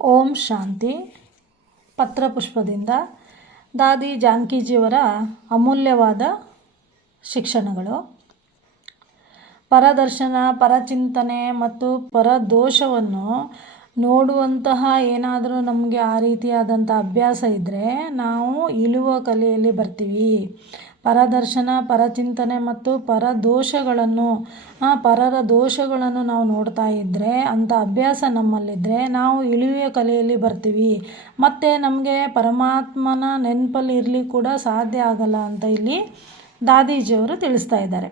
ಓಂ ಶಾಂತಿ. ಪತ್ರಪುಷ್ಪದಿಂದ ದಾದಿ ಜಾನಕಿಜಿಯವರ ಅಮೂಲ್ಯವಾದ ಶಿಕ್ಷಣಗಳು. ಪರದರ್ಶನ, ಪರಚಿಂತನೆ ಮತ್ತು ಪರದೋಷವನ್ನು ನೋಡುವಂತಹ ಏನಾದರೂ ನಮಗೆ ಆ ರೀತಿಯಾದಂಥ ಅಭ್ಯಾಸ ಇದ್ದರೆ ನಾವು ಇಳುವ ಕಲೆಯಲ್ಲಿ ಬರ್ತೀವಿ. ಪರದರ್ಶನ, ಪರಚಿಂತನೆ ಮತ್ತು ಪರರ ದೋಷಗಳನ್ನು ನಾವು ನೋಡ್ತಾ ಇದ್ದರೆ, ಅಂಥ ಅಭ್ಯಾಸ ನಮ್ಮಲ್ಲಿದ್ದರೆ ನಾವು ಇಳುವ ಕಲೆಯಲ್ಲಿ ಬರ್ತೀವಿ. ಮತ್ತು ನಮಗೆ ಪರಮಾತ್ಮನ ನೆನಪಲ್ಲಿ ಇರಲಿಕ್ಕೆ ಕೂಡ ಸಾಧ್ಯ ಆಗಲ್ಲ ಅಂತ ಇಲ್ಲಿ ದಾದೀಜಿಯವರು ತಿಳಿಸ್ತಾ ಇದ್ದಾರೆ.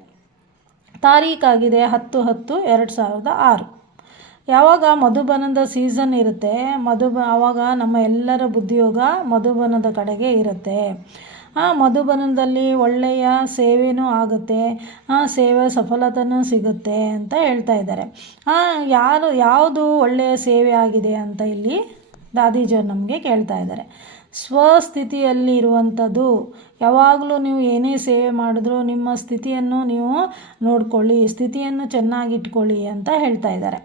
ತಾರೀಖಾಗಿದೆ 10/10/2006. ಯಾವಾಗ ಮಧುಬನದ ಸೀಸನ್ ಇರುತ್ತೆ, ಆವಾಗ ನಮ್ಮ ಎಲ್ಲರ ಬುದ್ಧಿಯೋಗ ಮಧುಬನದ ಕಡೆಗೆ ಇರುತ್ತೆ. ಮಧುಬನದಲ್ಲಿ ಒಳ್ಳೆಯ ಸೇವೆನೂ ಆಗುತ್ತೆ, ಸೇವೆ ಸಫಲತೆನೂ ಸಿಗುತ್ತೆ ಅಂತ ಹೇಳ್ತಾ ಇದ್ದಾರೆ. ಯಾವುದು ಒಳ್ಳೆಯ ಸೇವೆ ಆಗಿದೆ ಅಂತ ಇಲ್ಲಿ ದಾದೀಜಿಯವರು ನಮಗೆ ಕೇಳ್ತಾ ಇದ್ದಾರೆ. ಸ್ವಸ್ಥಿತಿಯಲ್ಲಿ ಇರುವಂಥದ್ದು. ಯಾವಾಗಲೂ ನೀವು ಏನೇ ಸೇವೆ ಮಾಡಿದ್ರೂ ನಿಮ್ಮ ಸ್ಥಿತಿಯನ್ನು ನೀವು ನೋಡ್ಕೊಳ್ಳಿ, ಸ್ಥಿತಿಯನ್ನು ಚೆನ್ನಾಗಿಟ್ಕೊಳ್ಳಿ ಅಂತ ಹೇಳ್ತಾ ಇದ್ದಾರೆ.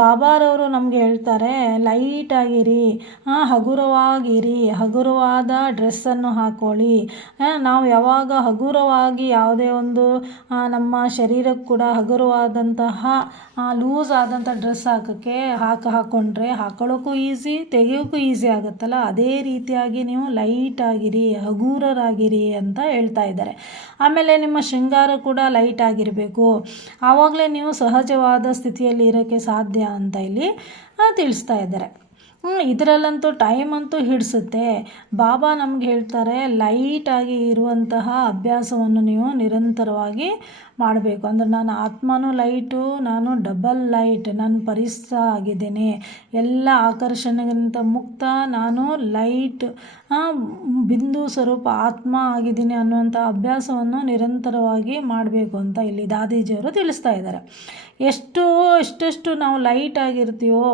ಬಾಬಾರವರು ನಮಗೆ ಹೇಳ್ತಾರೆ, ಲೈಟಾಗಿರಿ, ಹಗುರವಾಗಿರಿ, ಹಗುರವಾದ ಡ್ರೆಸ್ಸನ್ನು ಹಾಕ್ಕೊಳ್ಳಿ. ನಾವು ಯಾವಾಗ ಹಗುರವಾಗಿ ಯಾವುದೇ ಒಂದು ನಮ್ಮ ಶರೀರಕ್ಕೆ ಕೂಡ ಹಗುರವಾದಂತಹ ಲೂಸ್ ಆದಂಥ ಡ್ರೆಸ್ ಹಾಕ್ಕೊಂಡ್ರೆ ಹಾಕೊಳ್ಳೋಕ್ಕೂ ಈಸಿ, ತೆಗೆಯೋಕ್ಕೂ ಈಸಿ ಆಗುತ್ತಲ್ಲ. ಅದೇ ರೀತಿಯಾಗಿ ನೀವು ಲೈಟಾಗಿರಿ, ಹಗೂರರಾಗಿರಿ ಅಂತ ಹೇಳ್ತಾ ಇದ್ದಾರೆ. ಆಮೇಲೆ ನಿಮ್ಮ ಶೃಂಗಾರ ಕೂಡ ಲೈಟ್ ಆಗಿರಬೇಕು. ಆವಾಗಲೇ ನೀವು ಸಹಜವಾದ ಸ್ಥಿತಿಯಲ್ಲಿ ಇರೋಕ್ಕೆ ಸಾಧ್ಯ ಅಂತ ಇಲ್ಲಿ ತಿಳಿಸ್ತಾ ಇದ್ದಾರೆ. ಇದರಲ್ಲಂತೂ ಟೈಮ್ ಅಂತೂ ಹಿಡಿಸುತ್ತೆ. ಬಾಬಾ ನಮ್ಗೆ ಹೇಳ್ತಾರೆ, ಲೈಟಾಗಿ ಇರುವಂತಹ ಅಭ್ಯಾಸವನ್ನು ನೀವು ನಿರಂತರವಾಗಿ ಮಾಡಬೇಕು. ಅಂದರೆ ನಾನು ಆತ್ಮನೂ ಲೈಟು, ನಾನು ಡಬಲ್ ಲೈಟ್, ನಾನು ಪರಿಸ್ಥ ಆಗಿದ್ದೇನೆ, ಎಲ್ಲ ಆಕರ್ಷಣೆಗಿಂತ ಮುಕ್ತ, ನಾನು ಲೈಟ್ ಬಿಂದು ಸ್ವರೂಪ ಆತ್ಮ ಆಗಿದ್ದೀನಿ ಅನ್ನುವಂಥ ಅಭ್ಯಾಸವನ್ನು ನಿರಂತರವಾಗಿ ಮಾಡಬೇಕು ಅಂತ ಇಲ್ಲಿ ದಾದೀಜಿಯವರು ತಿಳಿಸ್ತಾ ಇದ್ದಾರೆ. ಎಷ್ಟೆಷ್ಟು ನಾವು ಲೈಟ್ ಆಗಿರ್ತೀವೋ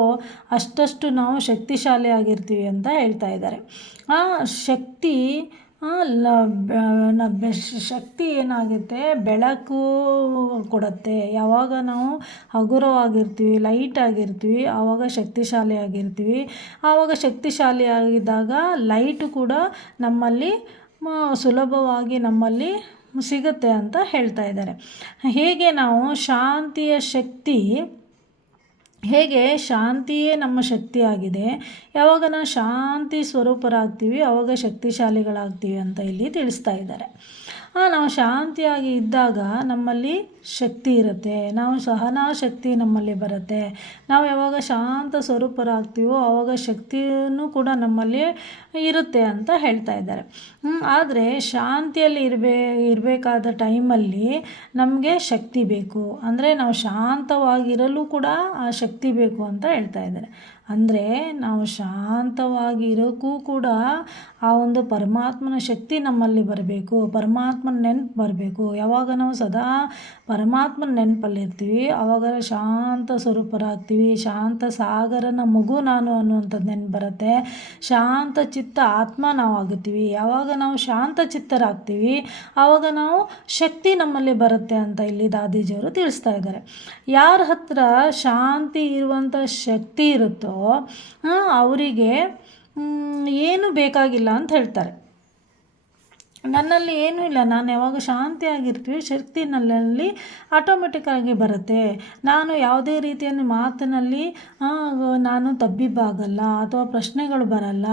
ಅಷ್ಟಷ್ಟು ನಾವು ಶಕ್ತಿಶಾಲಿ ಆಗಿರ್ತೀವಿ ಅಂತ ಹೇಳ್ತಾ ಇದ್ದಾರೆ. ಶಕ್ತಿ ಏನಾಗುತ್ತೆ, ಬೆಳಕು ಕೊಡುತ್ತೆ. ಯಾವಾಗ ನಾವು ಹಗುರವಾಗಿರ್ತೀವಿ, ಲೈಟ್ ಆಗಿರ್ತೀವಿ, ಆವಾಗ ಶಕ್ತಿಶಾಲಿ ಆಗಿರ್ತೀವಿ. ಆವಾಗ ಶಕ್ತಿಶಾಲಿ ಆಗಿದ್ದಾಗ ಲೈಟು ಕೂಡ ನಮ್ಮಲ್ಲಿ ಸುಲಭವಾಗಿ ನಮ್ಮಲ್ಲಿ ಸಿಗುತ್ತೆ ಅಂತ ಹೇಳ್ತಾ ಇದ್ದಾರೆ. ಹೇಗೆ ಶಾಂತಿಯೇ ನಮ್ಮ ಶಕ್ತಿ ಆಗಿದೆ, ಯಾವಾಗ ನಾವು ಶಾಂತಿ ಸ್ವರೂಪರಾಗ್ತೀವಿ ಆವಾಗ ಶಕ್ತಿಶಾಲಿಗಳಾಗ್ತೀವಿ ಅಂತ ಇಲ್ಲಿ ತಿಳಿಸ್ತಾ ಇದ್ದಾರೆ. ನಾವು ಶಾಂತಿಯಾಗಿ ಇದ್ದಾಗ ನಮ್ಮಲ್ಲಿ ಶಕ್ತಿ ಇರುತ್ತೆ, ನಾವು ಸಹನಾ ಶಕ್ತಿ ನಮ್ಮಲ್ಲಿ ಬರುತ್ತೆ. ನಾವು ಯಾವಾಗ ಶಾಂತ ಸ್ವರೂಪರಾಗ್ತೀವೋ ಆವಾಗ ಶಕ್ತಿಯೂ ಕೂಡ ನಮ್ಮಲ್ಲಿ ಇರುತ್ತೆ ಅಂತ ಹೇಳ್ತಾ ಇದ್ದಾರೆ. ಆದರೆ ಶಾಂತಿಯಲ್ಲಿ ಇರಬೇಕಾದ ಟೈಮಲ್ಲಿ ನಮಗೆ ಶಕ್ತಿ ಬೇಕು. ಅಂದರೆ ನಾವು ಶಾಂತವಾಗಿರಲು ಕೂಡ ಆ ಶಕ್ತಿ ಬೇಕು ಅಂತ ಹೇಳ್ತಾ ಇದ್ದಾರೆ. ಅಂದರೆ ನಾವು ಶಾಂತವಾಗಿರೋಕ್ಕೂ ಕೂಡ ಆ ಒಂದು ಪರಮಾತ್ಮನ ಶಕ್ತಿ ನಮ್ಮಲ್ಲಿ ಬರಬೇಕು, ಪರಮಾತ್ಮನ ನೆನಪು ಬರಬೇಕು. ಯಾವಾಗ ನಾವು ಸದಾ ಪರಮಾತ್ಮನ ನೆನಪಲ್ಲಿರ್ತೀವಿ ಆವಾಗ ಶಾಂತ ಸ್ವರೂಪರಾಗ್ತೀವಿ. ಶಾಂತ ಸಾಗರನ ಮಗು ನಾನು ಅನ್ನುವಂಥದ್ದು ನೆನಪು ಬರುತ್ತೆ. ಶಾಂತ ಚಿತ್ತ ಆತ್ಮ ನಾವು ಆಗುತ್ತೀವಿ. ಯಾವಾಗ ನಾವು ಶಾಂತ ಚಿತ್ತರಾಗ್ತೀವಿ ಆವಾಗ ನಾವು ಶಕ್ತಿ ನಮ್ಮಲ್ಲಿ ಬರುತ್ತೆ ಅಂತ ಇಲ್ಲಿ ದಾದೀಜಿಯವರು ತಿಳಿಸ್ತಾ ಇದ್ದಾರೆ. ಯಾರ ಹತ್ರ ಶಾಂತಿ ಇರುವಂಥ ಶಕ್ತಿ ಇರುತ್ತೋ ಅವರಿಗೆ ಏನೂ ಬೇಕಾಗಿಲ್ಲ ಅಂತ ಹೇಳ್ತಾರೆ. ನನ್ನಲ್ಲಿ ಏನೂ ಇಲ್ಲ, ನಾನು ಯಾವಾಗ ಶಾಂತಿಯಾಗಿರ್ತೀವಿ ಶಕ್ತಿ ನನ್ನಲ್ಲಿ ಆಟೋಮೆಟಿಕ್ಕಾಗಿ ಬರುತ್ತೆ. ನಾನು ಯಾವುದೇ ರೀತಿಯ ಮಾತಿನಲ್ಲಿ ನಾನು ತಬ್ಬಿಬ್ಬಾಗಲ್ಲ ಅಥವಾ ಪ್ರಶ್ನೆಗಳು ಬರಲ್ಲ,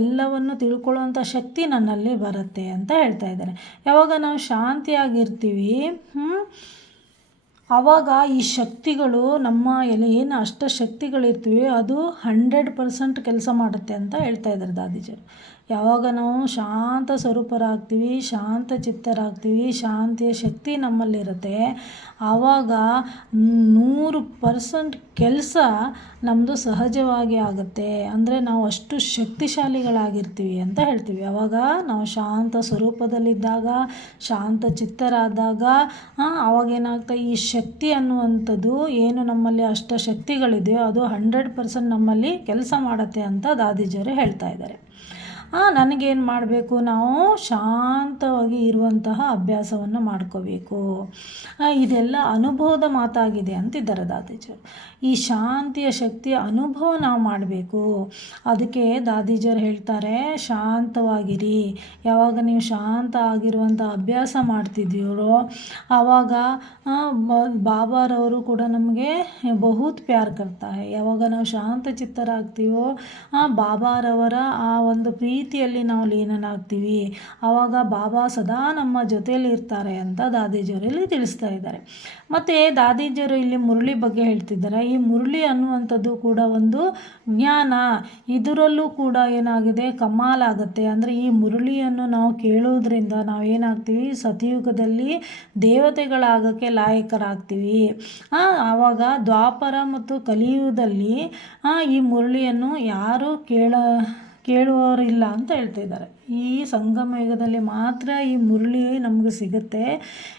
ಎಲ್ಲವನ್ನು ತಿಳ್ಕೊಳ್ಳುವಂಥ ಶಕ್ತಿ ನನ್ನಲ್ಲಿ ಬರುತ್ತೆ ಅಂತ ಹೇಳ್ತಾ ಇದ್ದಾರೆ. ಯಾವಾಗ ನಾವು ಶಾಂತಿಯಾಗಿರ್ತೀವಿ ಆವಾಗ ಈ ಶಕ್ತಿಗಳು ನಮ್ಮ ಏನು ಅಷ್ಟಶಕ್ತಿಗಳಿರ್ತೀವಿ ಅದು 100% ಕೆಲಸ ಮಾಡುತ್ತೆ ಅಂತ ಹೇಳ್ತಾ ಇದ್ದಾರೆ ದಾದೀಜಿಯವರು. ಯಾವಾಗ ನಾವು ಶಾಂತ ಸ್ವರೂಪರಾಗ್ತೀವಿ, ಶಾಂತ ಚಿತ್ತರಾಗ್ತೀವಿ, ಶಾಂತಿಯ ಶಕ್ತಿ ನಮ್ಮಲ್ಲಿರುತ್ತೆ, ಆವಾಗ 100% ಕೆಲಸ ನಮ್ಮದು ಸಹಜವಾಗಿ ಆಗುತ್ತೆ. ಅಂದರೆ ನಾವು ಅಷ್ಟು ಶಕ್ತಿಶಾಲಿಗಳಾಗಿರ್ತೀವಿ ಅಂತ ಹೇಳ್ತೀವಿ. ಯಾವಾಗ ನಾವು ಶಾಂತ ಸ್ವರೂಪದಲ್ಲಿದ್ದಾಗ, ಶಾಂತ ಚಿತ್ತರಾದಾಗ ಆವಾಗೇನಾಗ್ತಾ ಈ ಶಕ್ತಿ ಅನ್ನುವಂಥದ್ದು ಏನು ನಮ್ಮಲ್ಲಿ ಅಷ್ಟಶಕ್ತಿಗಳಿದೆಯೋ ಅದು 100% ನಮ್ಮಲ್ಲಿ ಕೆಲಸ ಮಾಡುತ್ತೆ ಅಂತ ದಾದೀಜಿಯವರು ಹೇಳ್ತಾ ಇದ್ದಾರೆ. ನನಗೇನು ಮಾಡಬೇಕು, ನಾವು ಶಾಂತವಾಗಿ ಇರುವಂತಹ ಅಭ್ಯಾಸವನ್ನು ಮಾಡ್ಕೋಬೇಕು. ಇದೆಲ್ಲ ಅನುಭವದ ಮಾತಾಗಿದೆ ಅಂತಿದ್ದಾರೆ ದಾದೀಜರು. ಈ ಶಾಂತಿಯ ಶಕ್ತಿಯ ಅನುಭವ ನಾವು ಮಾಡಬೇಕು. ಅದಕ್ಕೆ ದಾದೀಜರು ಹೇಳ್ತಾರೆ, ಶಾಂತವಾಗಿರಿ. ಯಾವಾಗ ನೀವು ಶಾಂತ ಆಗಿರುವಂಥ ಅಭ್ಯಾಸ ಮಾಡ್ತಿದ್ದೀರೋ ಆವಾಗ ಬಾಬಾರವರು ಕೂಡ ನಮಗೆ ಬಹುತ್ ಪ್ಯಾರ್ ಕರ್ತಾರೆ. ಯಾವಾಗ ನಾವು ಶಾಂತ ಚಿತ್ತರಾಗ್ತೀವೋ ಬಾಬಾರವರ ಆ ಒಂದು ಪ್ರೀತಿಯಲ್ಲಿ ನಾವು ಲೀನನಾಗ್ತೀವಿ. ಆವಾಗ ಬಾಬಾ ಸದಾ ನಮ್ಮ ಜೊತೆಯಲ್ಲಿ ಇರ್ತಾರೆ ಅಂತ ದಾದೀಜರು ಇಲ್ಲಿ ತಿಳಿಸ್ತಾ ಇದ್ದಾರೆ. ಮತ್ತು ದಾದೀಜರು ಇಲ್ಲಿ ಮುರಳಿ ಬಗ್ಗೆ ಹೇಳ್ತಿದ್ದಾರೆ. ಈ ಮುರಳಿ ಅನ್ನುವಂಥದ್ದು ಕೂಡ ಒಂದು ಜ್ಞಾನ. ಇದರಲ್ಲೂ ಕೂಡ ಏನಾಗಿದೆ, ಕಮಾಲಾಗುತ್ತೆ. ಅಂದರೆ ಈ ಮುರಳಿಯನ್ನು ನಾವು ಕೇಳೋದ್ರಿಂದ ನಾವು ಏನಾಗ್ತೀವಿ, ಸತಯುಗದಲ್ಲಿ ದೇವತೆಗಳಾಗಕ್ಕೆ ಲಾಯಕರಾಗ್ತೀವಿ. ಆವಾಗ ದ್ವಾಪರ ಮತ್ತು ಕಲಿಯುಗದಲ್ಲಿ ಈ ಮುರಳಿಯನ್ನು ಯಾರು ಕೇಳುವವರಿಲ್ಲ ಅಂತ ಹೇಳ್ತಿದ್ದಾರೆ. ಈ ಸಂಗಮ ಯುಗದಲ್ಲಿ ಮಾತ್ರ ಈ ಮುರಳಿ ನಮಗೆ ಸಿಗುತ್ತೆ.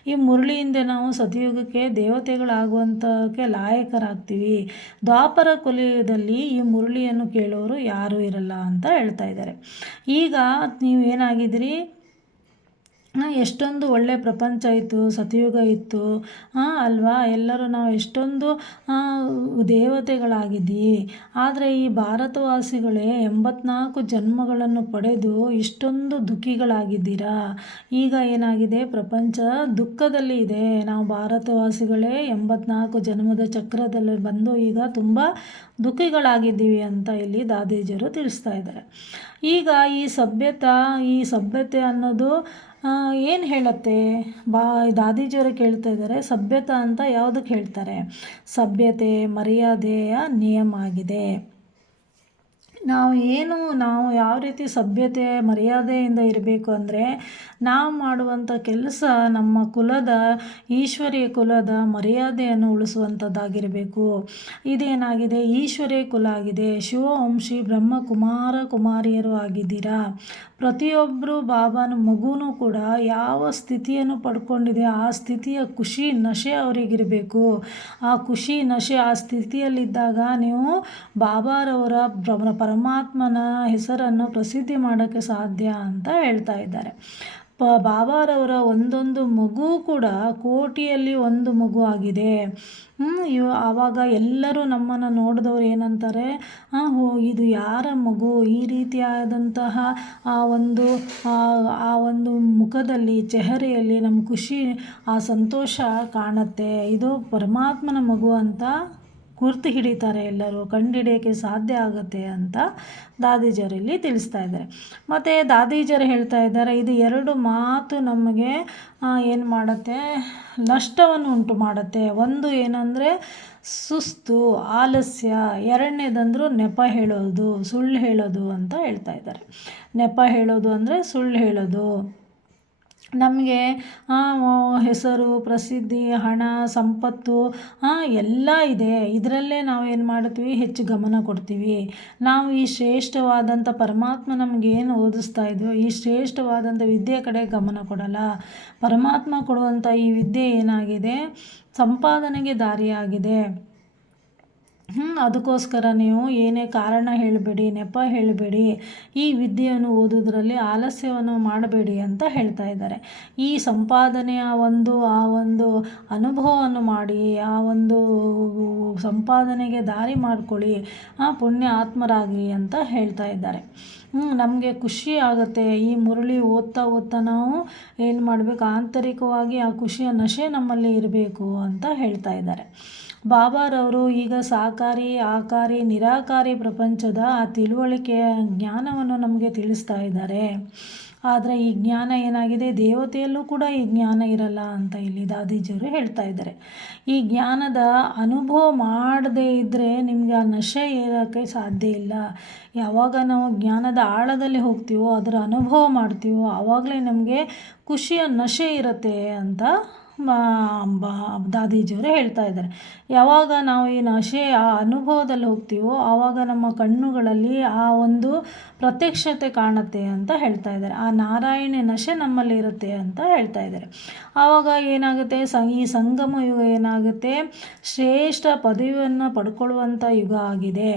ಈ ಮುರಳಿಯಿಂದ ನಾವು ಸತಯುಗಕ್ಕೆ ದೇವತೆಗಳಾಗುವಂಥಕ್ಕೆ ಲಾಯಕರಾಗ್ತೀವಿ. ದ್ವಾಪರ ಕಲಿಯುಗದಲ್ಲಿ ಈ ಮುರಳಿಯನ್ನು ಕೇಳೋರು ಯಾರೂ ಇರಲ್ಲ ಅಂತ ಹೇಳ್ತಾ ಇದ್ದಾರೆ. ಈಗ ನೀವೇನಾಗಿದ್ದೀರಿ, ಎಷ್ಟೊಂದು ಒಳ್ಳೆಯ ಪ್ರಪಂಚ ಇತ್ತು, ಸತಯುಗ ಇತ್ತು ಅಲ್ವಾ. ಎಲ್ಲರೂ ನಾವು ಎಷ್ಟೊಂದು ದೇವತೆಗಳಾಗಿದ್ದೀವಿ. ಆದರೆ ಈ ಭಾರತವಾಸಿಗಳೇ 84 ಜನ್ಮಗಳನ್ನು ಪಡೆದು ಇಷ್ಟೊಂದು ದುಃಖಿಗಳಾಗಿದ್ದೀರಾ. ಈಗ ಏನಾಗಿದೆ, ಪ್ರಪಂಚ ದುಃಖದಲ್ಲಿ ಇದೆ. ನಾವು ಭಾರತವಾಸಿಗಳೇ 84 ಜನ್ಮದ ಚಕ್ರದಲ್ಲಿ ಬಂದು ಈಗ ತುಂಬ ದುಃಖಿಗಳಾಗಿದ್ದೀವಿ ಅಂತ ಇಲ್ಲಿ ದಾದೀಜರು ತಿಳಿಸ್ತಾ ಇದ್ದಾರೆ. ಈಗ ಈ ಸಭ್ಯತೆ ಅನ್ನೋದು ಏನು ಹೇಳುತ್ತೆ, ದಾದೀಜರು ಕೇಳ್ತಾ ಇದ್ದಾರೆ. ಸಭ್ಯತೆ ಅಂತ ಯಾವುದಕ್ಕೆ ಹೇಳ್ತಾರೆ? ಸಭ್ಯತೆ ಮರ್ಯಾದೆಯ ನಿಯಮ ಆಗಿದೆ. ನಾವು ಯಾವ ರೀತಿ ಸಭ್ಯತೆ ಮರ್ಯಾದೆಯಿಂದ ಇರಬೇಕು ಅಂದರೆ, ನಾವು ಮಾಡುವಂಥ ಕೆಲಸ ನಮ್ಮ ಕುಲದ, ಈಶ್ವರೀಯ ಕುಲದ ಮರ್ಯಾದೆಯನ್ನು ಉಳಿಸುವಂಥದ್ದಾಗಿರಬೇಕು. ಇದೇನಾಗಿದೆ, ಈಶ್ವರೀಯ ಕುಲ ಆಗಿದೆ. ಶಿವವಂಶಿ ಕುಮಾರಿಯರು ಆಗಿದ್ದೀರಾ. ಪ್ರತಿಯೊಬ್ಬರು ಬಾಬಾನ ಮಗುನೂ ಕೂಡ ಯಾವ ಸ್ಥಿತಿಯನ್ನು ಪಡ್ಕೊಂಡಿದೆ ಆ ಸ್ಥಿತಿಯ ಖುಷಿ ನಶೆ ಅವರಿಗಿರಬೇಕು. ಆ ಖುಷಿ ನಶೆ ಆ ಸ್ಥಿತಿಯಲ್ಲಿದ್ದಾಗ ನೀವು ಬಾಬಾರವರ ಪರಮಾತ್ಮನ ಹೆಸರನ್ನು ಪ್ರಸಿದ್ಧಿ ಮಾಡೋಕ್ಕೆ ಸಾಧ್ಯ ಅಂತ ಹೇಳ್ತಾ ಇದ್ದಾರೆ. ಬಾಬಾರವರ ಒಂದೊಂದು ಮಗು ಕೂಡ ಕೋಟಿಯಲ್ಲಿ ಒಂದು ಮಗು ಆಗಿದೆ. ಆವಾಗ ಎಲ್ಲರೂ ನಮ್ಮನ್ನು ನೋಡಿದವರು ಏನಂತಾರೆ, ಇದು ಯಾರ ಮಗು, ಈ ರೀತಿಯಾದಂತಹ ಆ ಒಂದು ಮುಖದಲ್ಲಿ, ಚೆಹರೆಯಲ್ಲಿ ನಮ್ಮ ಖುಷಿ, ಆ ಸಂತೋಷ ಕಾಣುತ್ತೆ. ಇದು ಪರಮಾತ್ಮನ ಮಗು ಅಂತ ಗುರ್ತು ಹಿಡಿತಾರೆ, ಎಲ್ಲರೂ ಕಂಡುಹಿಡಿಯೋಕ್ಕೆ ಸಾಧ್ಯ ಆಗುತ್ತೆ ಅಂತ ದಾದೀಜರಲ್ಲಿ ತಿಳಿಸ್ತಾ ಇದ್ದಾರೆ. ಮತ್ತು ದಾದೀಜರು ಹೇಳ್ತಾ ಇದ್ದಾರೆ, ಇದು 2 ಮಾತು ನಮಗೆ ಏನು ಮಾಡುತ್ತೆ, ನಷ್ಟವನ್ನು ಉಂಟು ಮಾಡುತ್ತೆ. ಒಂದು ಏನಂದರೆ ಸುಸ್ತು, ಆಲಸ್ಯ. ಎರಡನೇದಂದ್ರು ನೆಪ ಹೇಳೋದು, ಸುಳ್ಳು ಹೇಳೋದು ಅಂತ ಹೇಳ್ತಾ ಇದ್ದಾರೆ. ನೆಪ ಹೇಳೋದು ಅಂದರೆ ಸುಳ್ಳು ಹೇಳೋದು. ನಮಗೆ ಹೆಸರು, ಪ್ರಸಿದ್ಧಿ, ಹಣ, ಸಂಪತ್ತು ಎಲ್ಲ ಇದೆ. ಇದರಲ್ಲೇ ನಾವೇನು ಮಾಡ್ತೀವಿ, ಹೆಚ್ಚು ಗಮನ ಕೊಡ್ತೀವಿ. ನಾವು ಈ ಶ್ರೇಷ್ಠವಾದಂಥ ಪರಮಾತ್ಮ ನಮಗೇನು ಓದಿಸ್ತಾ ಇದ್ವೋ ಈ ಶ್ರೇಷ್ಠವಾದಂಥ ವಿದ್ಯೆ ಕಡೆ ಗಮನ ಕೊಡಲ್ಲ. ಪರಮಾತ್ಮ ಕೊಡುವಂಥ ಈ ವಿದ್ಯೆ ಏನಾಗಿದೆ, ಸಂಪಾದನೆಗೆ ದಾರಿಯಾಗಿದೆ. ಅದಕ್ಕೋಸ್ಕರ ನೀವು ಏನೇ ಕಾರಣ ಹೇಳಬೇಡಿ, ನೆಪ ಹೇಳಬೇಡಿ. ಈ ವಿದ್ಯೆಯನ್ನು ಓದೋದ್ರಲ್ಲಿ ಆಲಸ್ಯವನ್ನು ಮಾಡಬೇಡಿ ಅಂತ ಹೇಳ್ತಾ ಇದ್ದಾರೆ. ಈ ಸಂಪಾದನೆಯ ಆ ಒಂದು ಅನುಭವವನ್ನು ಮಾಡಿ, ಆ ಒಂದು ಸಂಪಾದನೆಗೆ ದಾರಿ ಮಾಡ್ಕೊಳ್ಳಿ, ಪುಣ್ಯ ಆತ್ಮರಾಗಿ ಅಂತ ಹೇಳ್ತಾ ಇದ್ದಾರೆ. ನಮಗೆ ಖುಷಿ ಆಗುತ್ತೆ. ಈ ಮುರಳಿ ಓದ್ತಾ ನಾವು ಏನು ಮಾಡಬೇಕು, ಆಂತರಿಕವಾಗಿ ಆ ಖುಷಿಯ ನಶೆ ನಮ್ಮಲ್ಲಿ ಇರಬೇಕು ಅಂತ ಹೇಳ್ತಾ ಇದ್ದಾರೆ. ಬಾಬಾರವರು ಈಗ ಸಾಕಾರಿ, ಆಕಾರಿ, ನಿರಾಕಾರಿ ಪ್ರಪಂಚದ ಆ ತಿಳುವಳಿಕೆಯ ಜ್ಞಾನವನ್ನು ನಮಗೆ ತಿಳಿಸ್ತಾ ಇದ್ದಾರೆ. ಆದರೆ ಈ ಜ್ಞಾನ ಏನಾಗಿದೆ, ದೇವತೆಯಲ್ಲೂ ಕೂಡ ಈ ಜ್ಞಾನ ಇರಲ್ಲ ಅಂತ ಇಲ್ಲಿ ದಾದೀಜರು ಹೇಳ್ತಾ ಇದ್ದಾರೆ. ಈ ಜ್ಞಾನದ ಅನುಭವ ಮಾಡದೇ ಇದ್ದರೆ ನಿಮಗೆ ಆ ನಶೆ ಏರೋಕ್ಕೆ ಸಾಧ್ಯ ಇಲ್ಲ. ಯಾವಾಗ ನಾವು ಜ್ಞಾನದ ಆಳದಲ್ಲಿ ಹೋಗ್ತೀವೋ, ಅದರ ಅನುಭವ ಮಾಡ್ತೀವೋ, ಆವಾಗಲೇ ನಮಗೆ ಖುಷಿಯ ನಶೆ ಇರುತ್ತೆ ಅಂತ ದಾದೀಜಿಯವರು ಹೇಳ್ತಾ ಇದ್ದಾರೆ. ಯಾವಾಗ ನಾವು ಈ ನಶೆ ಆ ಅನುಭವದಲ್ಲಿ ಹೋಗ್ತೀವೋ ಆವಾಗ ನಮ್ಮ ಕಣ್ಣುಗಳಲ್ಲಿ ಆ ಒಂದು ಪ್ರತ್ಯಕ್ಷತೆ ಕಾಣುತ್ತೆ ಅಂತ ಹೇಳ್ತಾ ಇದ್ದಾರೆ. ಆ ನಾರಾಯಣ ನಶೆ ನಮ್ಮಲ್ಲಿ ಇರುತ್ತೆ ಅಂತ ಹೇಳ್ತಾ ಇದ್ದಾರೆ. ಆವಾಗ ಏನಾಗುತ್ತೆ, ಈ ಸಂಗಮ ಯುಗ ಏನಾಗುತ್ತೆ, ಶ್ರೇಷ್ಠ ಪದವಿಯನ್ನು ಪಡ್ಕೊಳ್ಳುವಂಥ ಯುಗ ಆಗಿದೆ.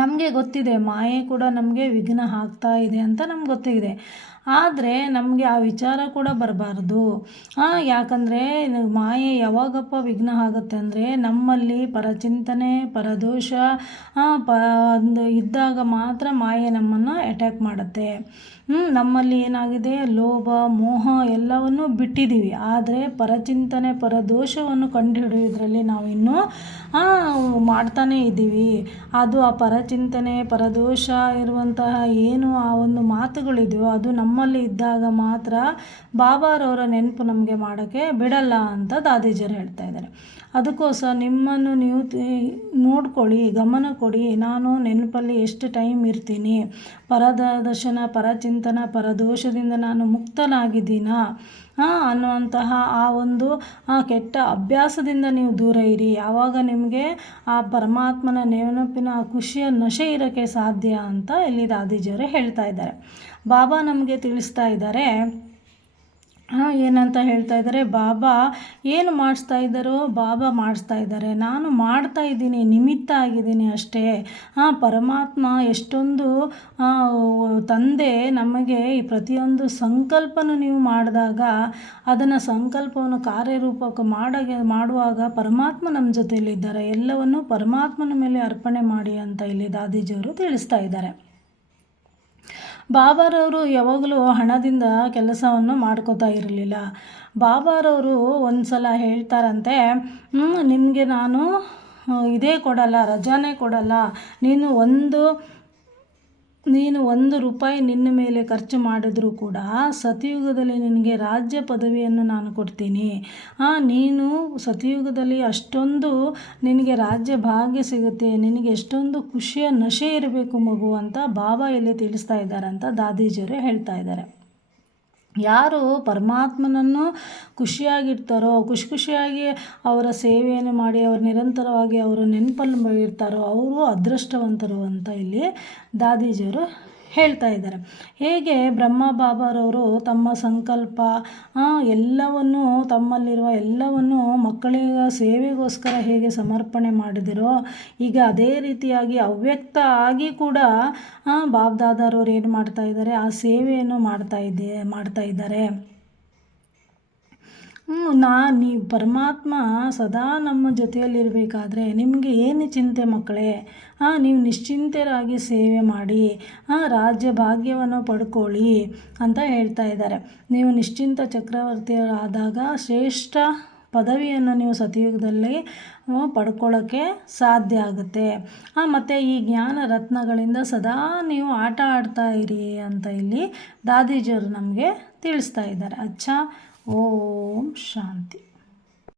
ನಮಗೆ ಗೊತ್ತಿದೆ ಮಾಯೆ ಕೂಡ ನಮಗೆ ವಿಘ್ನ ಆಗ್ತಾ ಇದೆ ಅಂತ ನಮ್ಗೆ ಗೊತ್ತಿದೆ. ಆದರೆ ನಮಗೆ ಆ ವಿಚಾರ ಕೂಡ ಬರಬಾರ್ದು. ಯಾಕಂದರೆ ಮಾಯೆ ಯಾವಾಗಪ್ಪ ವಿಘ್ನ ಆಗುತ್ತೆ ಅಂದರೆ ನಮ್ಮಲ್ಲಿ ಪರಚಿಂತನೆ ಪರದೋಷ ಇದ್ದಾಗ ಮಾತ್ರ ಮಾಯೆ ನಮ್ಮನ್ನು ಅಟ್ಯಾಕ್ ಮಾಡುತ್ತೆ. ನಮ್ಮಲ್ಲಿ ಏನಾಗಿದೆ, ಲೋಭ ಮೋಹ ಎಲ್ಲವನ್ನು ಬಿಟ್ಟಿದ್ದೀವಿ, ಆದರೆ ಪರಚಿಂತನೆ ಪರದೋಷವನ್ನು ಕಂಡುಹಿಡಿಯೋದ್ರಲ್ಲಿ ನಾವು ಇನ್ನೂ ಮಾಡ್ತಾನೇ ಇದ್ದೀವಿ. ಅದು ಆ ಪರಚಿಂತನೆ ಪರದೋಷ ಇರುವಂತಹ ಏನು ಆ ಒಂದು ಮಾತುಗಳಿದೆಯೋ ಅದು ನಮ್ಮಲ್ಲಿ ಇದ್ದಾಗ ಮಾತ್ರ ಬಾಬಾರವರ ನೆನಪು ನಮಗೆ ಮಾಡೋಕ್ಕೆ ಬಿಡಲ್ಲ ಅಂತ ದಾದೀಜರು ಹೇಳ್ತಾ ಇದ್ದಾರೆ. ಅದಕ್ಕೋಸ್ಕರ ನಿಮ್ಮನ್ನು ನೀವು ನೋಡ್ಕೊಳ್ಳಿ, ಗಮನ ಕೊಡಿ, ನಾನು ನೆನಪಲ್ಲಿ ಎಷ್ಟು ಟೈಮ್ ಇರ್ತೀನಿ, ಪರದರ್ಶನ ಪರಚಿಂತನ ಪರದೋಷದಿಂದ ನಾನು ಮುಕ್ತನಾಗಿದ್ದೀನಾ ಅನ್ನುವಂತಹ ಆ ಒಂದು ಕೆಟ್ಟ ಅಭ್ಯಾಸದಿಂದ ನೀವು ದೂರ ಇರಿ. ಆವಾಗ ನಿಮಗೆ ಆ ಪರಮಾತ್ಮನ ನೆನಪಿನ ಆ ಖುಷಿಯ ನಶೆ ಇರೋಕ್ಕೆ ಸಾಧ್ಯ ಅಂತ ಇಲ್ಲಿ ದಾದೀಜಿಯವರು ಹೇಳ್ತಾ ಇದ್ದಾರೆ. ಬಾಬಾ ನಮಗೆ ತಿಳಿಸ್ತಾ ಇದ್ದಾರೆ, ಏನಂತ ಹೇಳ್ತಾ ಇದ್ದಾರೆ, ಬಾಬಾ ಏನು ಮಾಡಿಸ್ತಾ ಇದ್ದಾರೋ ಬಾಬಾ ಮಾಡಿಸ್ತಾ ಇದ್ದಾರೆ, ನಾನು ಮಾಡ್ತಾ ಇದ್ದೀನಿ, ನಿಮಿತ್ತ ಆಗಿದ್ದೀನಿ ಅಷ್ಟೇ. ಪರಮಾತ್ಮ ಎಷ್ಟೊಂದು ತಂದೆ ನಮಗೆ ಈ ಪ್ರತಿಯೊಂದು ಸಂಕಲ್ಪನೂ ನೀವು ಮಾಡಿದಾಗ ಅದನ್ನು ಸಂಕಲ್ಪವನ್ನು ಕಾರ್ಯರೂಪಕ್ಕೆ ಮಾಡುವಾಗ ಪರಮಾತ್ಮ ನಮ್ಮ ಜೊತೆಯಲ್ಲಿದ್ದಾರೆ. ಎಲ್ಲವನ್ನು ಪರಮಾತ್ಮನ ಮೇಲೆ ಅರ್ಪಣೆ ಮಾಡಿ ಅಂತ ಇಲ್ಲಿ ದಾದೀಜಿಯವರು ತಿಳಿಸ್ತಾ ಇದ್ದಾರೆ. ಬಾಬಾರವರು ಯಾವಾಗಲೂ ಹಣದಿಂದ ಕೆಲಸವನ್ನು ಮಾಡ್ಕೋತಾ ಇರಲಿಲ್ಲ. ಬಾಬಾರವರು ಒಂದು ಸಲ ಹೇಳ್ತಾರಂತೆ, ನಿಮಗೆ ನಾನು ಇದೇ ಕೊಡಲ್ಲ, ರಜಾನೇ ಕೊಡಲ್ಲ, ನೀನು ಒಂದು ರೂಪಾಯಿ ನಿನ್ನ ಮೇಲೆ ಖರ್ಚು ಮಾಡಿದ್ರೂ ಕೂಡ ಸತಯುಗದಲ್ಲಿ ನಿನಗೆ ರಾಜ್ಯ ಪದವಿಯನ್ನು ನಾನು ಕೊಡ್ತೀನಿ. ನೀನು ಸತಯುಗದಲ್ಲಿ ಅಷ್ಟೊಂದು ನಿನಗೆ ರಾಜ್ಯ ಭಾಗ್ಯ ಸಿಗುತ್ತೆ, ನಿನಗೆ ಎಷ್ಟೊಂದು ಖುಷಿಯ ನಶೆ ಇರಬೇಕು ಮಗು ಅಂತ ಬಾಬಾ ಇಲ್ಲಿ ತಿಳಿಸ್ತಾ ಇದ್ದಾರೆ ಅಂತ ದಾದೀಜಿಯವರು ಹೇಳ್ತಾ ಇದ್ದಾರೆ. ಯಾರು ಪರಮಾತ್ಮನನ್ನು ಖುಷಿಯಾಗಿರ್ತಾರೋ, ಖುಷಿಯಾಗಿ ಅವರ ಸೇವೆಯನ್ನು ಮಾಡಿ ಅವರು ನಿರಂತರವಾಗಿ ಅವರು ನೆನಪಲ್ಲಿ ಇರ್ತಾರೋ ಅವರು ಅದೃಷ್ಟವಂತರು ಅಂತ ಇಲ್ಲಿ ದಾದೀಜಿಯವರು ಹೇಳ್ತಾ ಇದ್ದಾರೆ. ಹೇಗೆ ಬ್ರಹ್ಮ ಬಾಬಾರವರು ತಮ್ಮ ಸಂಕಲ್ಪ ಎಲ್ಲವನ್ನು ತಮ್ಮಲ್ಲಿರುವ ಎಲ್ಲವನ್ನು ಮಕ್ಕಳಿಗೆ ಸೇವೆಗೋಸ್ಕರ ಹೇಗೆ ಸಮರ್ಪಣೆ ಮಾಡಿದಿರೋ, ಈಗ ಅದೇ ರೀತಿಯಾಗಿ ಅವ್ಯಕ್ತ ಆಗಿ ಕೂಡ ಬಾಬ್ದಾದಾರವ್ರು ಏನು ಮಾಡ್ತಾ ಇದ್ದಾರೆ, ಆ ಸೇವೆಯನ್ನು ಮಾಡ್ತಾ ಇದ್ದಾರೆ. ನೀವು ಪರಮಾತ್ಮ ಸದಾ ನಮ್ಮ ಜೊತೆಯಲ್ಲಿರಬೇಕಾದ್ರೆ ನಿಮಗೆ ಏನು ಚಿಂತೆ ಮಕ್ಕಳೇ, ನೀವು ನಿಶ್ಚಿಂತರಾಗಿ ಸೇವೆ ಮಾಡಿ ರಾಜ್ಯ ಭಾಗ್ಯವನ್ನು ಪಡ್ಕೊಳ್ಳಿ ಅಂತ ಹೇಳ್ತಾ ಇದ್ದಾರೆ. ನೀವು ನಿಶ್ಚಿಂತ ಚಕ್ರವರ್ತಿಯರಾದಾಗ ಶ್ರೇಷ್ಠ ಪದವಿಯನ್ನು ನೀವು ಸತಯುಗದಲ್ಲಿ ಪಡ್ಕೊಳ್ಳೋಕ್ಕೆ ಸಾಧ್ಯ ಆಗುತ್ತೆ. ಮತ್ತು ಈ ಜ್ಞಾನ ರತ್ನಗಳಿಂದ ಸದಾ ನೀವು ಆಟ ಆಡ್ತಾ ಇರಿ ಅಂತ ಇಲ್ಲಿ ದಾದೀಜಿಯವರು ನಮಗೆ ತಿಳಿಸ್ತಾ ಇದ್ದಾರೆ. ಓಂ ಶಾಂತಿ.